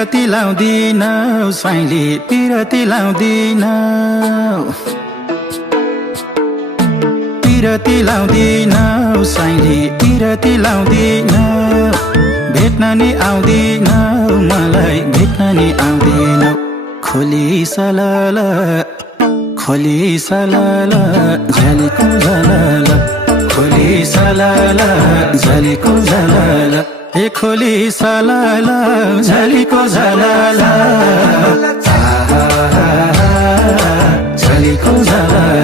पिरती लाउँदिन स्वाइली पिरती लाउँदिन पिरती लाउँदिन स्वाइली पिरती लाउँदिन भेट्न नि आउँदिन मलाई भेट्न नि आउँदिन खोली सलाल झलीको झलाल खोली सलाल झलीको झलाल ए खोली सलाल झलीको झलाल झलीको झलाल